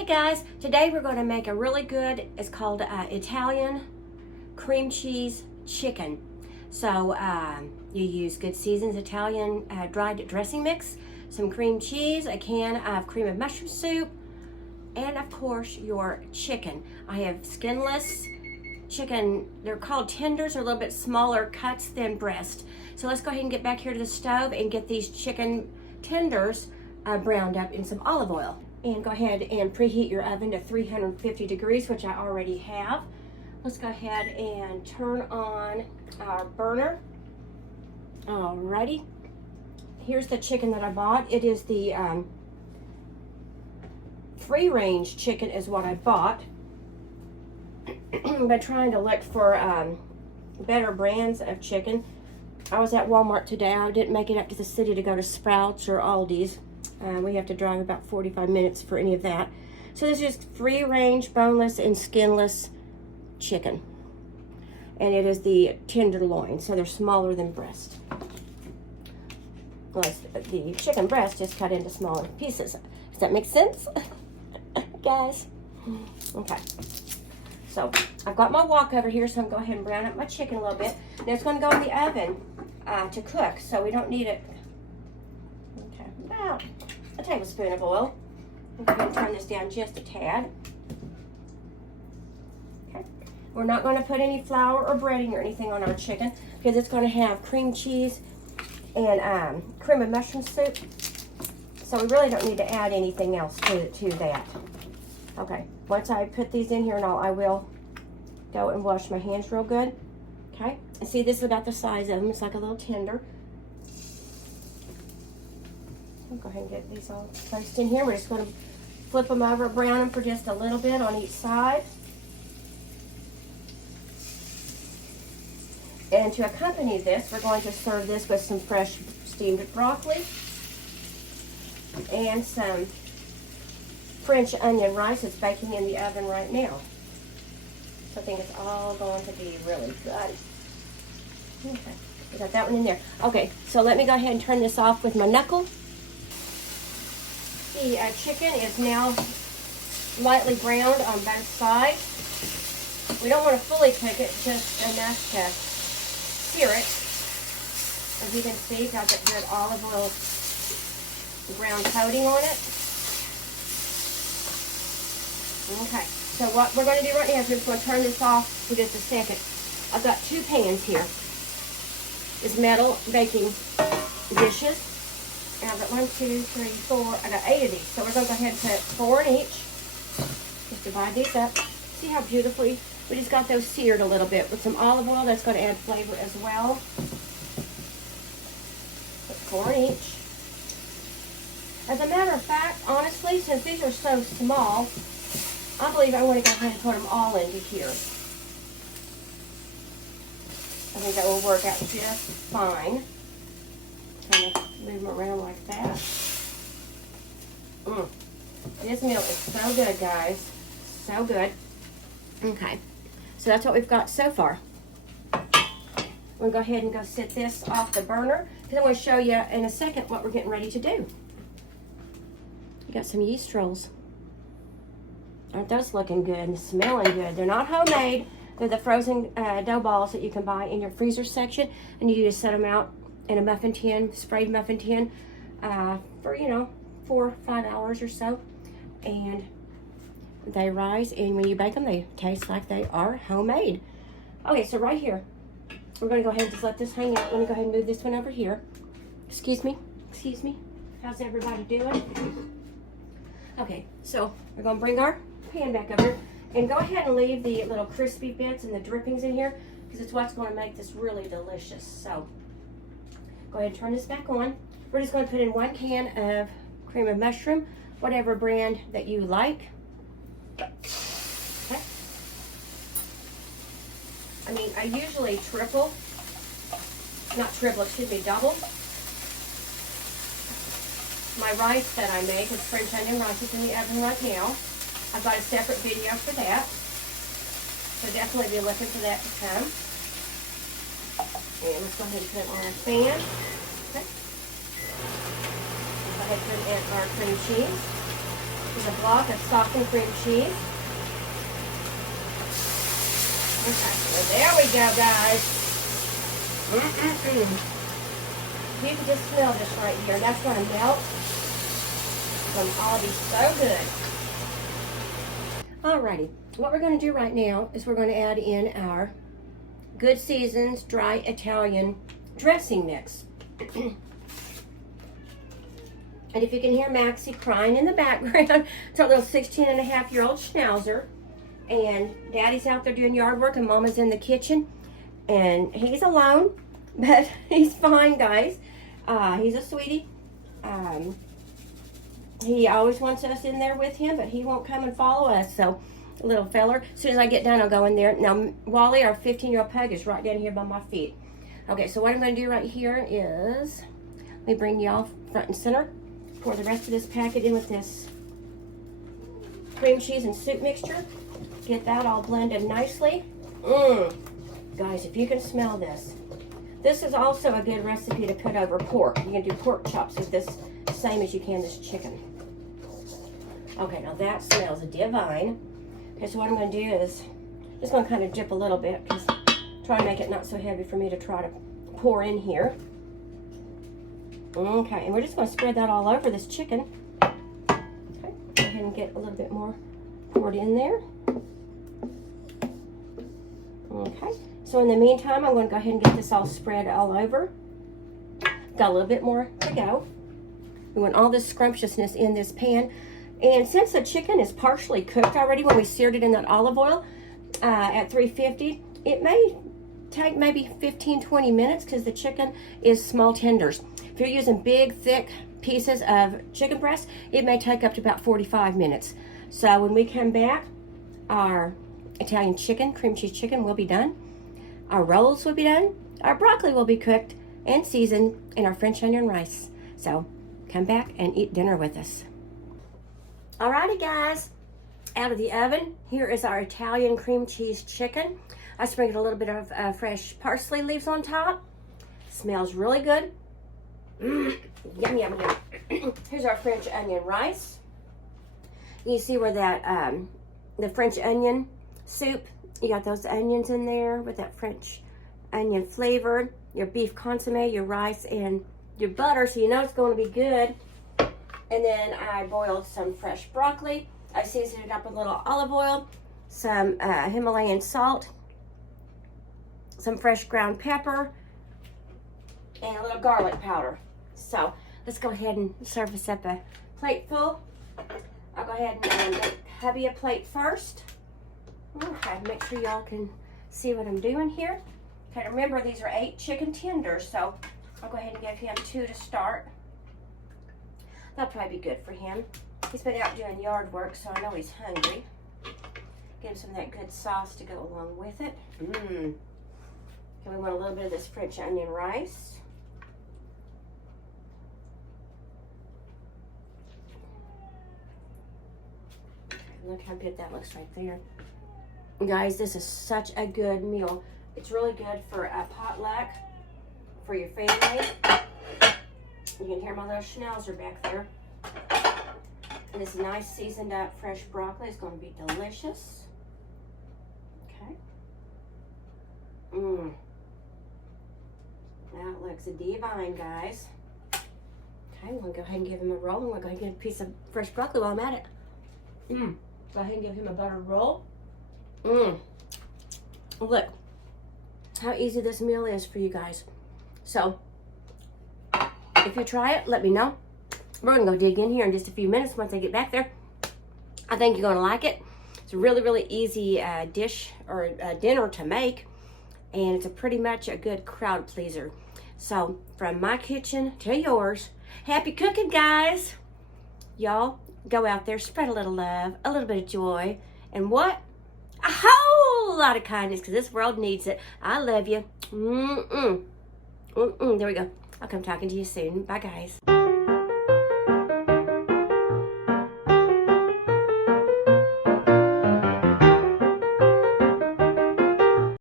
Hey guys, today we're going to make a really good, it's called Italian cream cheese chicken. So you use Good Seasons Italian dried dressing mix, some cream cheese, a can of cream of mushroom soup, and of course your chicken. I have skinless chicken. They're called tenders, they're a little bit smaller cuts than breast. So let's go ahead and get back here to the stove and get these chicken tenders browned up in some olive oil. And go ahead and preheat your oven to 350 degrees, which I already have. Let's go ahead and turn on our burner. Alrighty. Here's the chicken that I bought. It is the free range chicken is what I bought. I've been trying to look for better brands of chicken. I was at Walmart today. I didn't make it up to the city to go to Sprouts or Aldi's. We have to drive about 45 minutes for any of that. So this is free range, boneless, and skinless chicken. And it is the tenderloin, so they're smaller than breast. Well, the chicken breast is cut into smaller pieces. Does that make sense, guys? Okay. So I've got my wok over here, so I'm going to go ahead and brown up my chicken a little bit. Now it's going to go in the oven to cook, so we don't need it. Okay, about a tablespoon of oil. I'm going to turn this down just a tad. Okay. We're not going to put any flour or breading or anything on our chicken because it's going to have cream cheese and cream of mushroom soup. So we really don't need to add anything else to that. Okay, once I put these in here and all, I will go and wash my hands real good. Okay, and see, this is about the size of them. It's like a little tender. I'll go ahead and get these all placed in here. We're just going to flip them over, brown them for just a little bit on each side. And to accompany this, we're going to serve this with some fresh steamed broccoli and some French onion rice. It's baking in the oven right now. So I think it's all going to be really good. Okay, we got that one in there. Okay, so let me go ahead and turn this off with my knuckle. The chicken is now lightly browned on both sides. We don't want to fully cook it, just enough to sear it. As you can see, it's got that good olive oil brown coating on it. Okay, so what we're going to do right now is we're just going to turn this off for just a second. I've got two pans here. It's metal baking dishes. And I've got 1, 2, 3, 4. I got 8 of these. So we're going to go ahead and put 4 in each. Just divide these up. See how beautifully we just got those seared a little bit with some olive oil. That's going to add flavor as well. Put 4 in each. As a matter of fact, honestly, since these are so small, I believe I want to go ahead and put them all into here. I think that will work out just fine. Kind of move them around like that. This meal is so good, guys. So good. Okay, so that's what we've got so far. We'll go ahead and go set this off the burner because I'm going to show you in a second what we're getting ready to do. We got some yeast rolls. Aren't those looking good and smelling good? They're not homemade. They're the frozen dough balls that you can buy in your freezer section, and you just set them out in a muffin tin, sprayed muffin tin, for 4 or 5 hours or so, and they rise, and when you bake them, they taste like they are homemade. Okay, so right here, we're going to go ahead and just let this hang out. Let me go ahead and move this one over here. Excuse me. How's everybody doing? Okay, so we're going to bring our pan back over and go ahead and leave the little crispy bits and the drippings in here because it's what's going to make this really delicious. So go ahead and turn this back on. We're just going to put in 1 can of cream of mushroom, whatever brand that you like. Okay. I mean, I usually double. My rice that I make is French onion rice. It's in the oven right now. I've got a separate video for that. So definitely be looking for that to come. And let's go ahead and put it on our fan. Okay. Go ahead and put in our cream cheese. is a block of softened cream cheese. Okay, so there we go, guys. You can just smell this right here. That's going to melt. It's going to all be so good. Alrighty, what we're going to do right now is we're going to add in our Good Seasons Dry Italian Dressing Mix. And if you can hear Maxie crying in the background, it's our little 16-and-a-half-year-old schnauzer. And Daddy's out there doing yard work and Mama's in the kitchen. And he's alone, but he's fine, guys. He's a sweetie. He always wants us in there with him, but he won't come and follow us. So, little feller, as soon as I get done, I'll go in there. Now, Wally, our 15-year-old pug, is right down here by my feet. Okay, so what I'm going to do right here is, let me bring y'all front and center. Pour the rest of this packet in with this cream cheese and soup mixture. Get that all blended nicely. Guys, if you can smell this. This is also a good recipe to put over pork. You can do pork chops with this, same as you can this chicken. Okay, now that smells divine. Okay, so what I'm going to do is, just going to kind of dip a little bit, because try to make it not so heavy for me to try to pour in here. Okay, and we're just going to spread that all over this chicken. Okay, go ahead and get a little bit more poured in there. Okay, so in the meantime, I'm going to go ahead and get this all spread all over. Got a little bit more to go. We want all this scrumptiousness in this pan. And since the chicken is partially cooked already when we seared it in that olive oil at 350, it may take maybe 15-20 minutes because the chicken is small tenders. If you're using big, thick pieces of chicken breast, it may take up to about 45 minutes. So when we come back, our Italian chicken, cream cheese chicken, will be done. Our rolls will be done. Our broccoli will be cooked and seasoned, and our French onion rice. So come back and eat dinner with us. Alrighty, guys, out of the oven, here is our Italian cream cheese chicken. I sprinkled a little bit of fresh parsley leaves on top. Smells really good. Yum, yum, yum. Here's our French onion rice. You see where that, the French onion soup, you got those onions in there with that French onion flavor, your beef consomme, your rice, and your butter, so you know it's going to be good. And then I boiled some fresh broccoli. I seasoned it up with a little olive oil, some Himalayan salt, some fresh ground pepper, and a little garlic powder. So let's go ahead and serve us up a plate full. I'll go ahead and make hubby a plate first. Okay, make sure y'all can see what I'm doing here. Okay, remember these are 8 chicken tenders, so I'll go ahead and give him 2 to start. That'll probably be good for him. He's been out doing yard work, so I know he's hungry. Give him some of that good sauce to go along with it. Okay, we want a little bit of this French onion rice. Look how good that looks right there. Guys, this is such a good meal. It's really good for a potluck, for your family. You can hear my little schnauzer back there. And this nice seasoned up fresh broccoli is going to be delicious. Okay. That looks divine, guys. Okay, I'm going to go ahead and give him a roll. I'm going to go ahead and get a piece of fresh broccoli while I'm at it. Go ahead and give him a buttered roll. Look how easy this meal is for you guys. So, if you try it, let me know. We're going to go dig in here in just a few minutes once I get back there. I think you're going to like it. It's a really, really easy dish or dinner to make. And it's pretty much a good crowd pleaser. So, from my kitchen to yours, happy cooking, guys. Y'all, go out there, spread a little love, a little bit of joy, and what? A whole lot of kindness, because this world needs it. I love you. There we go. I'll come talking to you soon. Bye, guys.